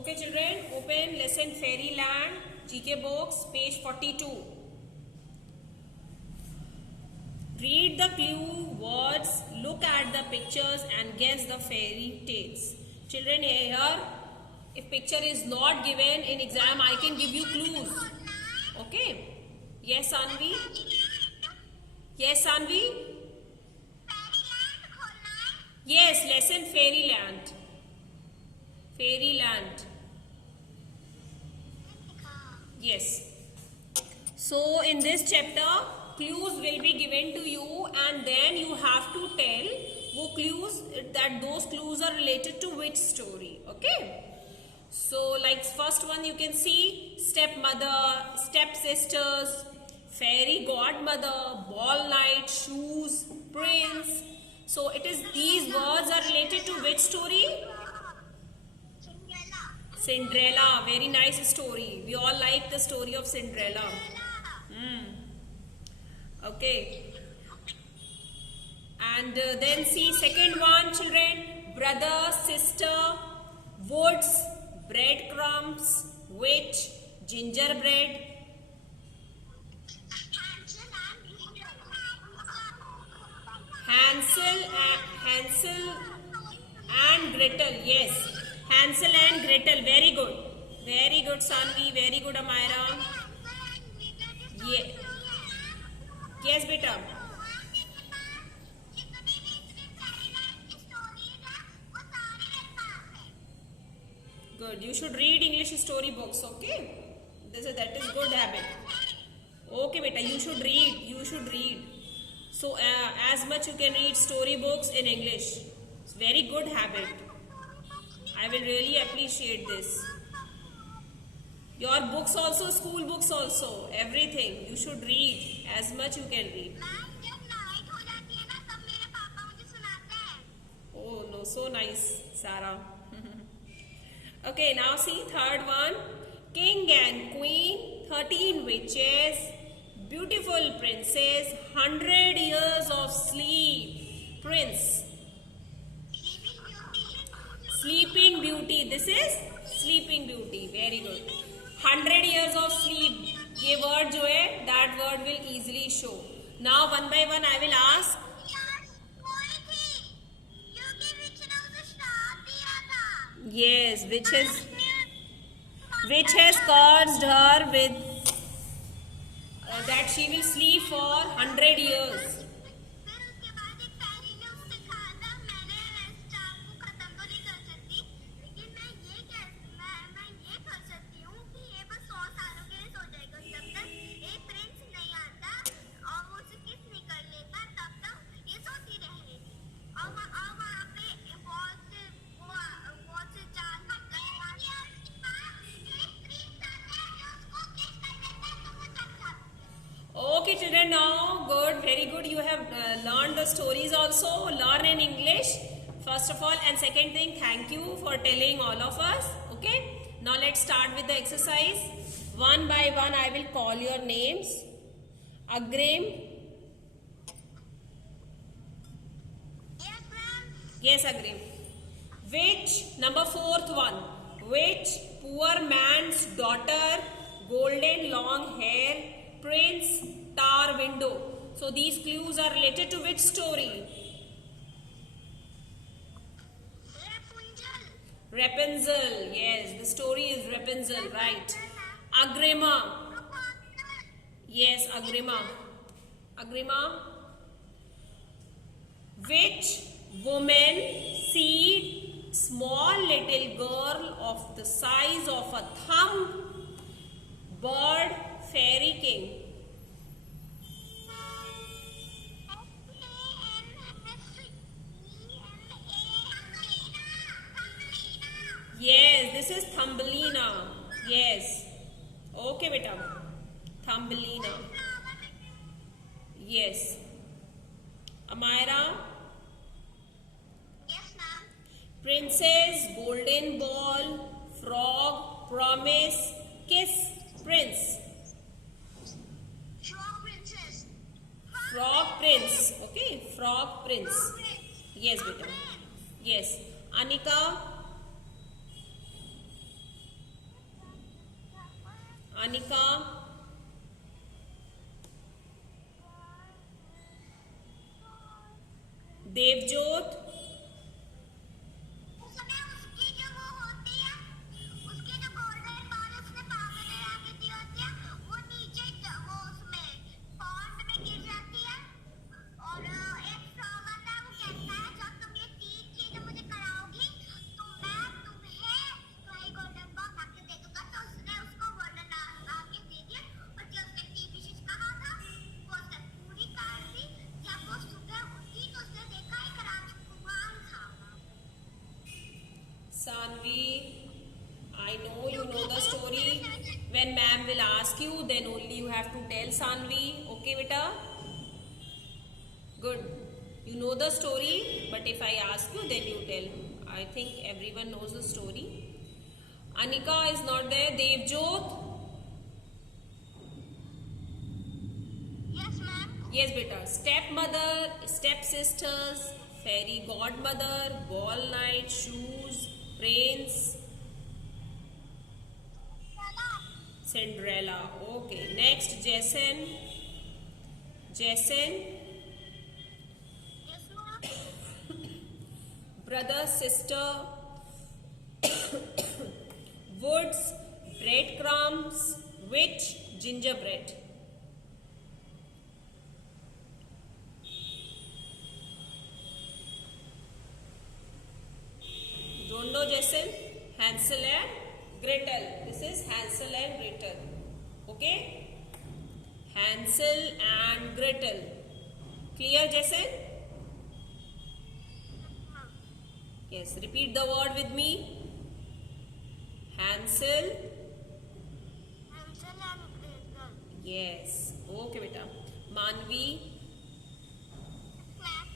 Okay, children, open lesson Fairyland, GK books, page 42. Read the clue words, look at the pictures and guess the fairy tales. Children, here, if picture is not given in exam, I can give you clues. Okay? Yes, Anvi? Yes, Anvi? Yes, lesson Fairyland. Fairyland. Yes. So in this chapter, clues will be given to you and then you have to tell those clues are related to which story. Okay. So like first one you can see stepmother, stepsisters, fairy godmother, ball night, shoes, prince. So it is these words are related to which story? Cinderella, very nice story. We all like the story of Cinderella. Okay. And then see second one, children. Brother, sister, woods, breadcrumbs, witch, gingerbread. Hansel and Gretel. Yes. Hansel and Gretel. Very good. Very good, Sanvi. Very good, Amira. Yeah. Yes, beta. Good. You should read English story books, okay? That is good habit. Okay, beta. You should read. You should read. So, as much you can read story books in English. It's very good habit. I will really appreciate this. Your books also, school books also, everything. You should read as much you can read. Oh no, so nice, Sarah. Okay, now see third one. King and queen, 13 witches, beautiful princess, 100 years of sleep, prince. Sleeping Beauty. This is Sleeping Beauty. Very good. 100 years of sleep. ये word जो है, that word will easily show. Now one by one I will ask. Yes, which has caused her with that she will sleep for 100 years. Okay, children, now good, very good. You have learned the stories also. Learn in English first of all, and second thing, thank you for telling all of us. Okay, now let's start with the exercise. One by one, I will call your names. Agrim. Yes, Agrim. Which, number fourth one. Which poor man's daughter, golden long hair, prince, tar window. So these clues are related to which story? Rapunzel. Yes, the story is Rapunzel, right. Agrima. Yes, Agrima. Agrima. Which woman see small little girl of the size of a thumb, bird, Fairy King? Yes, this is Thumbelina. Yes. Okay, beta. Thumbelina. Yes. Amira? Yes, ma'am. Princess, golden ball, frog, promise, kiss, prince. Frog Prince. Okay, Frog Prince. Yes, beta. Yes. Anika. Anika, Devjot, Sanvi, I know you know the story. When ma'am will ask you, then only you have to tell Sanvi. Okay, beta? Good. You know the story, but if I ask you, then you tell. I think everyone knows the story. Anika is not there. Devjot? Yes, ma'am. Yes, beta. Stepmother, stepsisters, fairy godmother, ball night, shoes, prince, Cinderella. Okay. Next, Jason. Jason, Yes, ma'am. brother, sister, woods, breadcrumbs, witch, gingerbread. Don't know, Jason? Hansel and Gretel. This is Hansel and Gretel. Okay? Hansel and Gretel. Clear, Jason? Yes. Repeat the word with me. Hansel. Hansel and Gretel. Yes. Okay, beta. Manvi. Ma'am.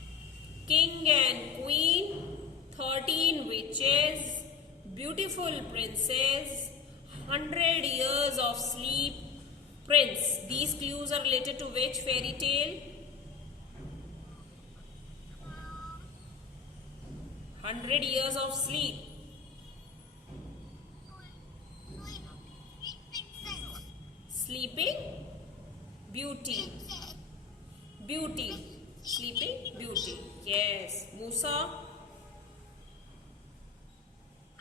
King and Queen. 13 witches. Beautiful princess. 100 years of sleep. Prince. These clues are related to which fairy tale? 100 years of sleep. Sleeping Beauty. Beauty. Sleeping Beauty. Yes. Musa.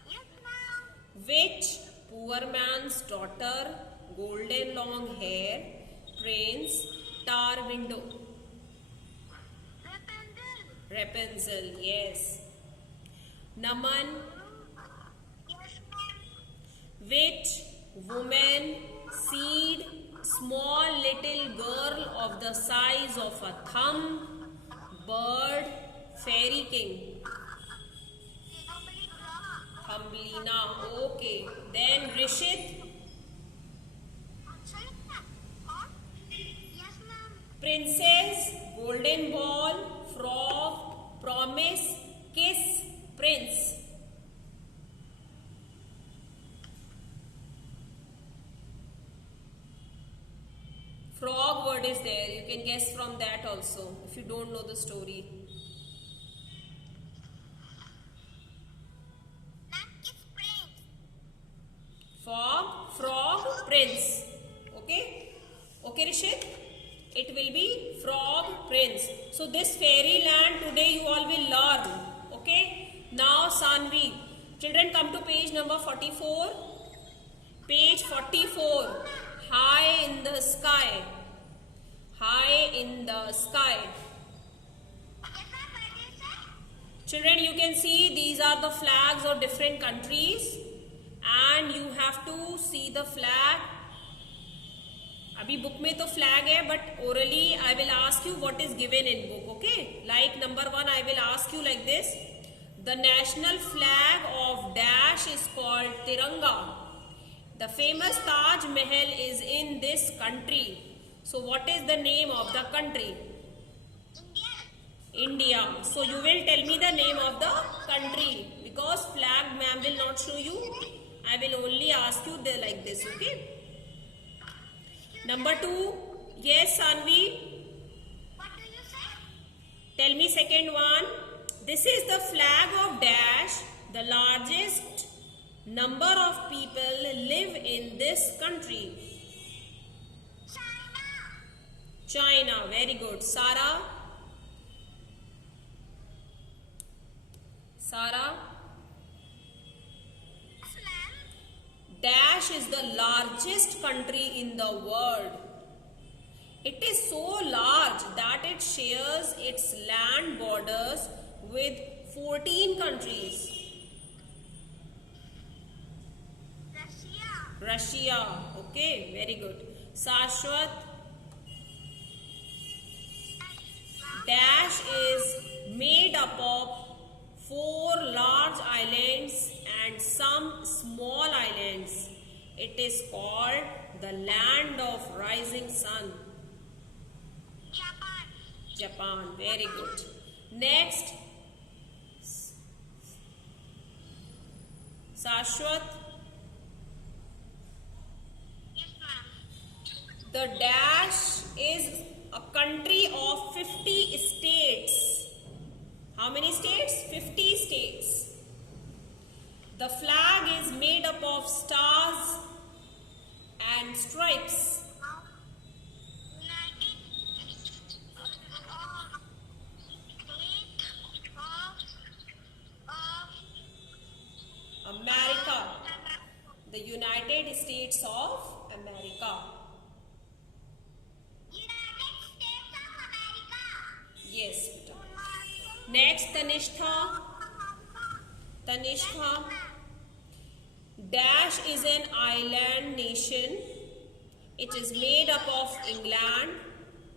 Yes, ma'am. Witch. Poor man's daughter. Golden long hair. Prince. Tar window. Rapunzel. Rapunzel. Yes. Naman. Yes, ma'am. Witch. Woman. Seed. Small little girl of the size of a thumb. Bird. Fairy king. Thumbelina. Okay. Then Rishit. Sorry, ma'am. What? Yes, ma'am. Princess. Golden ball. Frog. Promise. Kiss. Prince. Frog word is there. You can guess from that also if you don't know the story. Ma'am, it's Prince. Frog, prince. Okay? Okay, Rishit? It will be frog, prince. So this fairyland today you all will learn. Okay? Now Sanvi. Children, come to page number 44. Page 44. High in the sky. High in the sky. Yes, ma'am. What did you say? Children, you can see these are the flags of different countries and you have to see the flag. अभी book में तो flag है but orally I will ask you what is given in book. Okay? Like number 1 I will ask you like this. The national flag of Dash is called Tiranga. The famous Taj Mahal is in this country. So what is the name of the country? India. India. So you will tell me the name of the country because flag ma'am will not show you. I will only ask you there like this. Okay. Number 2. Yes, Sanvi. What do you say? Tell me second one. This is the flag of Dash. The largest number of people live in this country. China. Very good. Sarah. Sarah. Yes, ma'am. Dash is the largest country in the world. It is so large that it shares its land borders with 14 countries. Russia. Russia. Okay, very good. Shashwat. Dash is made up of 4 large islands and some small islands. It is called the land of rising sun. Japan. Japan. Very good. Next. Shashwat. Yes, ma'am. The dash is a country of 50 states. How many states? 50 states. The flag is made up of stars and stripes. United States of America. The United States of America. United States of America. Yes, beta. Next, Tanishka. Tanishka. Dash is an island nation. It is made up of England,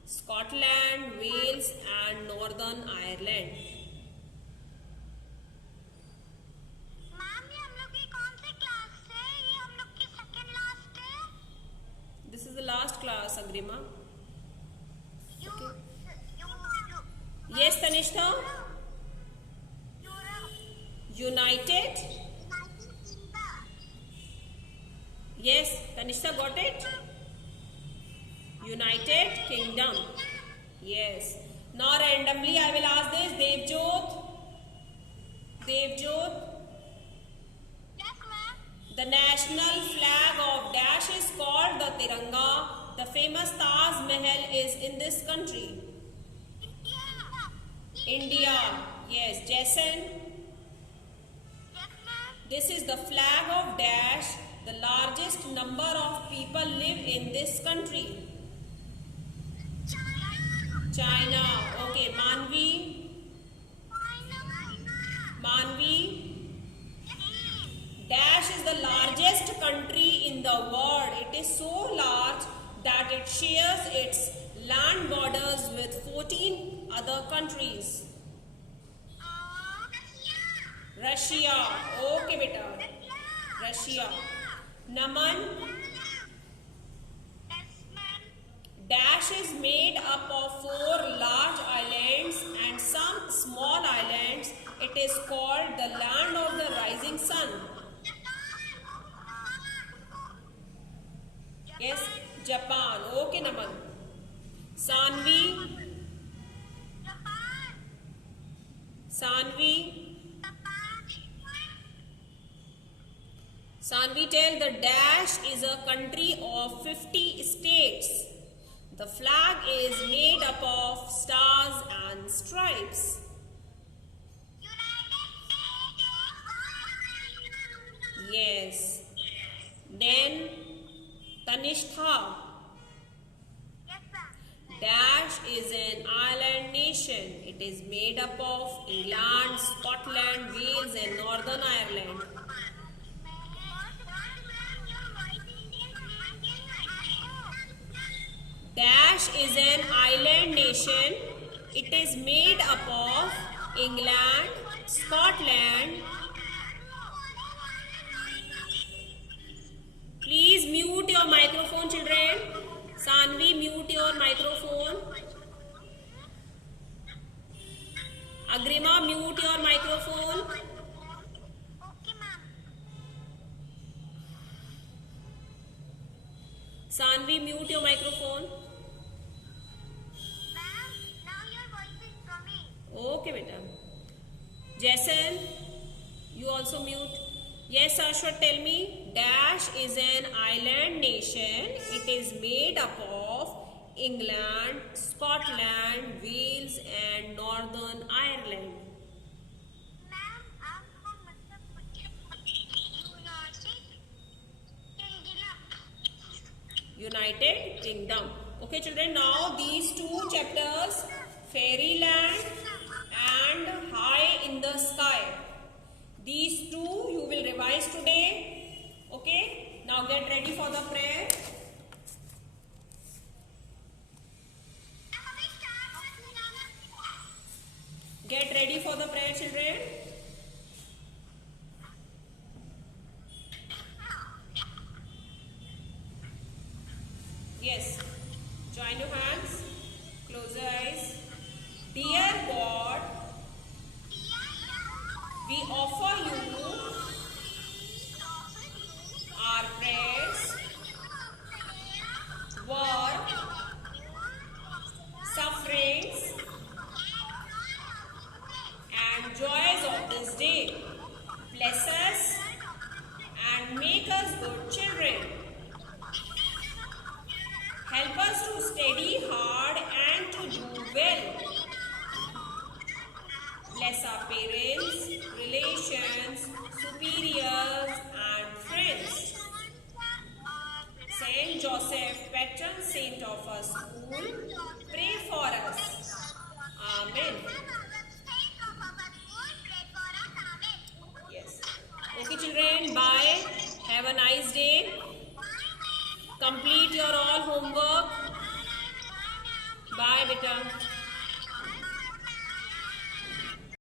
Scotland, Wales and Northern Ireland. Ma'am ये हम लोग की कौन सी class है? ये हम लोग की सेकंड लास्ट है. This is the last class, Agrima. You. Yes, Tanishka. United. Yes, Tanishka got it. United Kingdom. Yes. Now randomly I will ask this. Devjot. Devjot. Yes, ma'am. The national flag of Dash is called the Tiranga. The famous Taj Mahal is in this country. India. Yes, Jason. Yes, ma'am. This is the flag of Dash. The largest number of people live in this country. China. Okay, Manvi. Manvi. Dash is the largest country in the world. It is so large that it shares its land borders with 14 other countries. Russia. Okay, beta. Russia. Naman. Dash is made up of 4 large islands and some small islands. It is called the land of the rising sun. Yes, Japan. Okay, Naman. Sanvi. Sanvi. Sanvi, tell the Dash is a country of 50 states. The flag is made up of stars and stripes. Yes. Then Tanishka. Dash is an island nation. It is made up of England, Scotland, Wales and Northern Ireland. Dash is an island nation. It is made up of England, Scotland. Please mute your microphone, children. Sanvi, mute your microphone. Agrima, mute your microphone. Okay, ma'am. Sanvi, mute your microphone. Ma'am, now your voice is coming. Okay, beta. Jason, you also mute. Yes, Ashwat, tell me. Dash is an island nation. It is made up of England, Scotland, Wales and Northern Ireland. Ma'am आपको मतलब United Kingdom. Okay children, now these two chapters, Fairyland and High in the Sky. These two you will revise today. Okay, now get ready for the prayer. Get ready for the prayer children. Yes, join your hands, close your eyes. Dear God, we offer you our prayers, work, sufferings and joys of this day. Bless us and make us good children. Help us to study hard and to do well. Bless our parents, relations, superiors and friends. Saint Joseph, patron saint of our school, pray for us. Amen. Yes. Okay children, bye. Have a nice day. Complete your all homework. Bye beta.